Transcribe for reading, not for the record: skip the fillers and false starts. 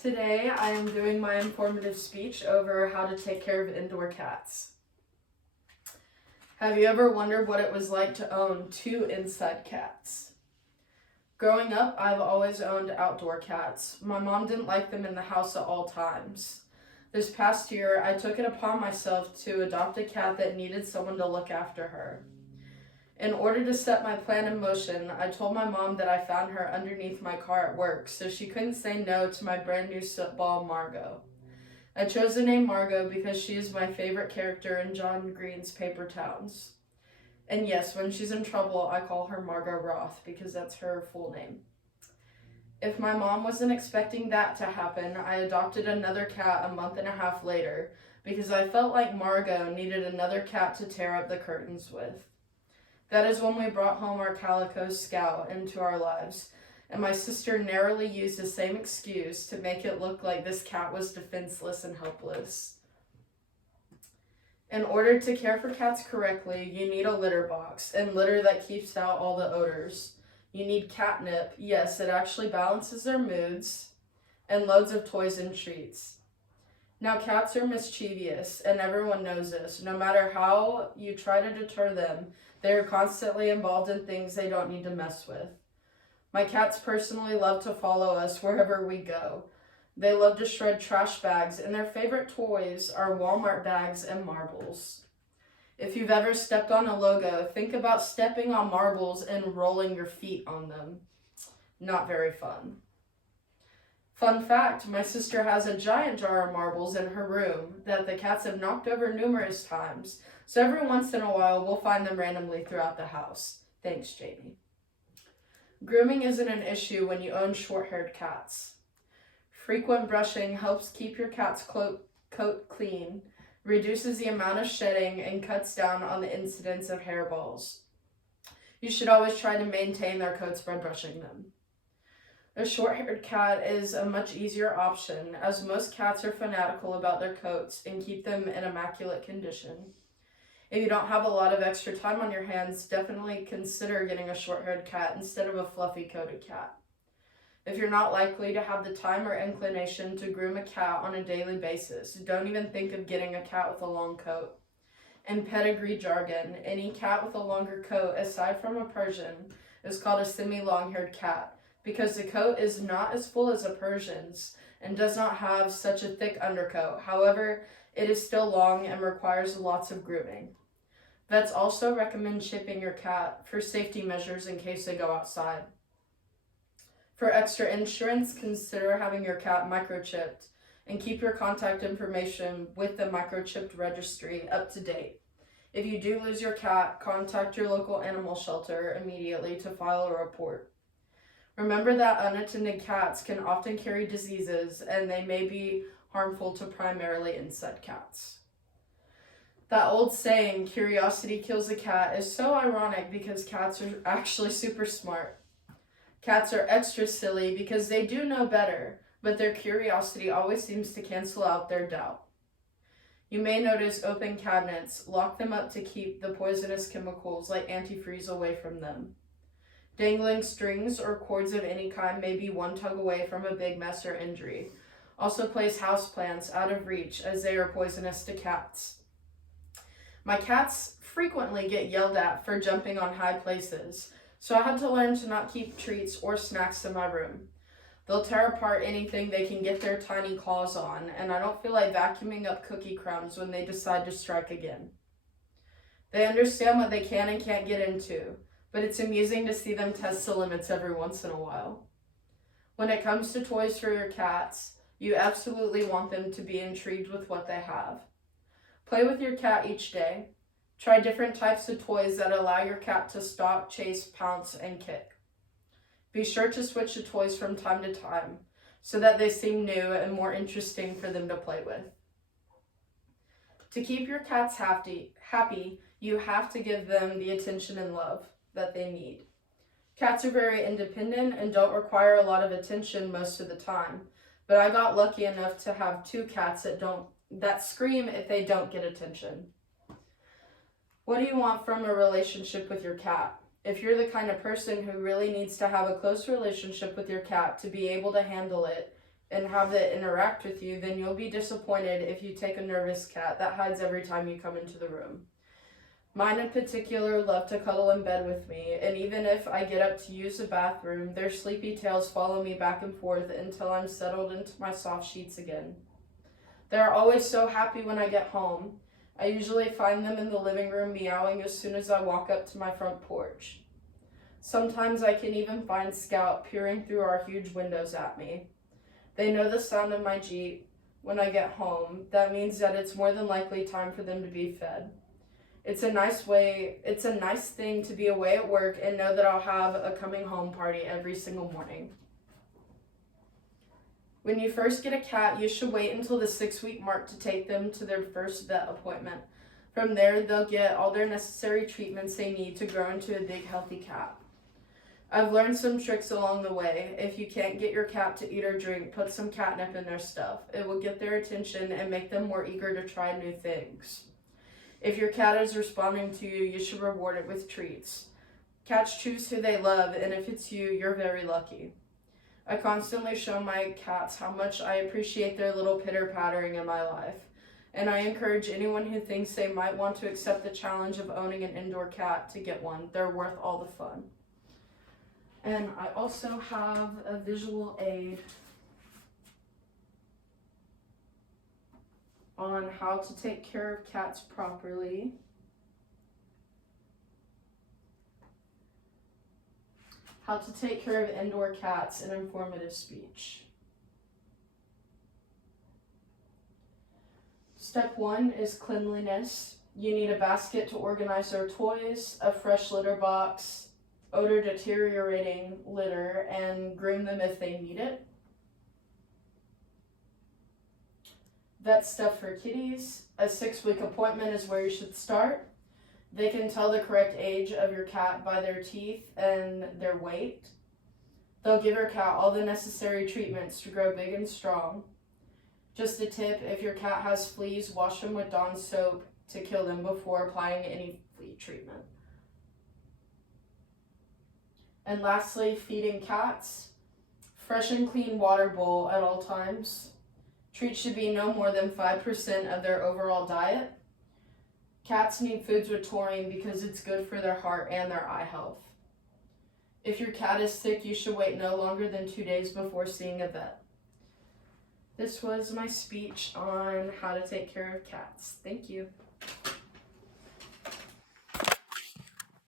Today I am doing my informative speech over how to take care of indoor cats. Have you ever wondered what it was like to own two inside cats? Growing up, I've always owned outdoor cats. My mom didn't like them in the house at all times. This past year, I took it upon myself to adopt a cat that needed someone to look after her. In order to set my plan in motion, I told my mom that I found her underneath my car at work, so she couldn't say no to my brand new softball, Margot. I chose the name Margot because she is my favorite character in John Green's Paper Towns. And yes, when she's in trouble, I call her Margot Roth because that's her full name. If my mom wasn't expecting that to happen, I adopted another cat a month and a half later because I felt like Margot needed another cat to tear up the curtains with. That is when we brought home our calico Scout into our lives, and my sister narrowly used the same excuse to make it look like this cat was defenseless and helpless. In order to care for cats correctly, you need a litter box and litter that keeps out all the odors. You need catnip, yes, it actually balances their moods, and loads of toys and treats. Now, cats are mischievous, and everyone knows this. No matter how you try to deter them, they are constantly involved in things they don't need to mess with. My cats personally love to follow us wherever we go. They love to shred trash bags, and their favorite toys are Walmart bags and marbles. If you've ever stepped on a logo, think about stepping on marbles and rolling your feet on them. Not very fun. Fun fact, my sister has a giant jar of marbles in her room that the cats have knocked over numerous times, so every once in a while we'll find them randomly throughout the house. Thanks, Jamie. Grooming isn't an issue when you own short-haired cats. Frequent brushing helps keep your cat's coat clean, reduces the amount of shedding, and cuts down on the incidence of hairballs. You should always try to maintain their coats by brushing them. A short-haired cat is a much easier option, as most cats are fanatical about their coats and keep them in immaculate condition. If you don't have a lot of extra time on your hands, definitely consider getting a short-haired cat instead of a fluffy-coated cat. If you're not likely to have the time or inclination to groom a cat on a daily basis, don't even think of getting a cat with a long coat. In pedigree jargon, any cat with a longer coat, aside from a Persian, is called a semi-long-haired cat, because the coat is not as full as a Persian's and does not have such a thick undercoat. However, it is still long and requires lots of grooming. Vets also recommend chipping your cat for safety measures in case they go outside. For extra insurance, consider having your cat microchipped and keep your contact information with the microchipped registry up to date. If you do lose your cat, contact your local animal shelter immediately to file a report. Remember that unattended cats can often carry diseases, and they may be harmful to primarily inside cats. That old saying, curiosity kills a cat, is so ironic because cats are actually super smart. Cats are extra silly because they do know better, but their curiosity always seems to cancel out their doubt. You may notice open cabinets, lock them up to keep the poisonous chemicals like antifreeze away from them. Dangling strings or cords of any kind may be one tug away from a big mess or injury. Also place houseplants out of reach as they are poisonous to cats. My cats frequently get yelled at for jumping on high places, so I had to learn to not keep treats or snacks in my room. They'll tear apart anything they can get their tiny claws on, and I don't feel like vacuuming up cookie crumbs when they decide to strike again. They understand what they can and can't get into, but it's amusing to see them test the limits every once in a while. When it comes to toys for your cats, you absolutely want them to be intrigued with what they have. Play with your cat each day. Try different types of toys that allow your cat to stalk, chase, pounce, and kick. Be sure to switch the toys from time to time so that they seem new and more interesting for them to play with. To keep your cats happy, you have to give them the attention and love that they need. Cats are very independent and don't require a lot of attention most of the time, but I got lucky enough to have two cats that scream if they don't get attention. What do you want from a relationship with your cat? If you're the kind of person who really needs to have a close relationship with your cat to be able to handle it, and have it interact with you, then you'll be disappointed if you take a nervous cat that hides every time you come into the room. Mine in particular love to cuddle in bed with me, and even if I get up to use the bathroom, their sleepy tails follow me back and forth until I'm settled into my soft sheets again. They're always so happy when I get home. I usually find them in the living room meowing as soon as I walk up to my front porch. Sometimes I can even find Scout peering through our huge windows at me. They know the sound of my Jeep when I get home. That means that it's more than likely time for them to be fed. It's a nice thing to be away at work and know that I'll have a coming home party every single morning. When you first get a cat, you should wait until the 6-week mark to take them to their first vet appointment. From there, they'll get all their necessary treatments they need to grow into a big, healthy cat. I've learned some tricks along the way. If you can't get your cat to eat or drink, put some catnip in their stuff. It will get their attention and make them more eager to try new things. If your cat is responding to you, you should reward it with treats. Cats choose who they love, and if it's you, you're very lucky. I constantly show my cats how much I appreciate their little pitter-pattering in my life, and I encourage anyone who thinks they might want to accept the challenge of owning an indoor cat to get one. They're worth all the fun. And I also have a visual aid on how to take care of cats properly. How to take care of indoor cats in informative speech. Step 1 is cleanliness. You need a basket to organize their toys, a fresh litter box, odor deteriorating litter, and groom them if they need it. Vet stuff for kitties. A 6-week appointment is where you should start. They can tell the correct age of your cat by their teeth and their weight. They'll give your cat all the necessary treatments to grow big and strong. Just a tip, if your cat has fleas, wash them with Dawn soap to kill them before applying any flea treatment. And lastly, feeding cats. Fresh and clean water bowl at all times. Treats should be no more than 5% of their overall diet. Cats need foods with taurine because it's good for their heart and their eye health. If your cat is sick, you should wait no longer than 2 days before seeing a vet. This was my speech on how to take care of cats. Thank you.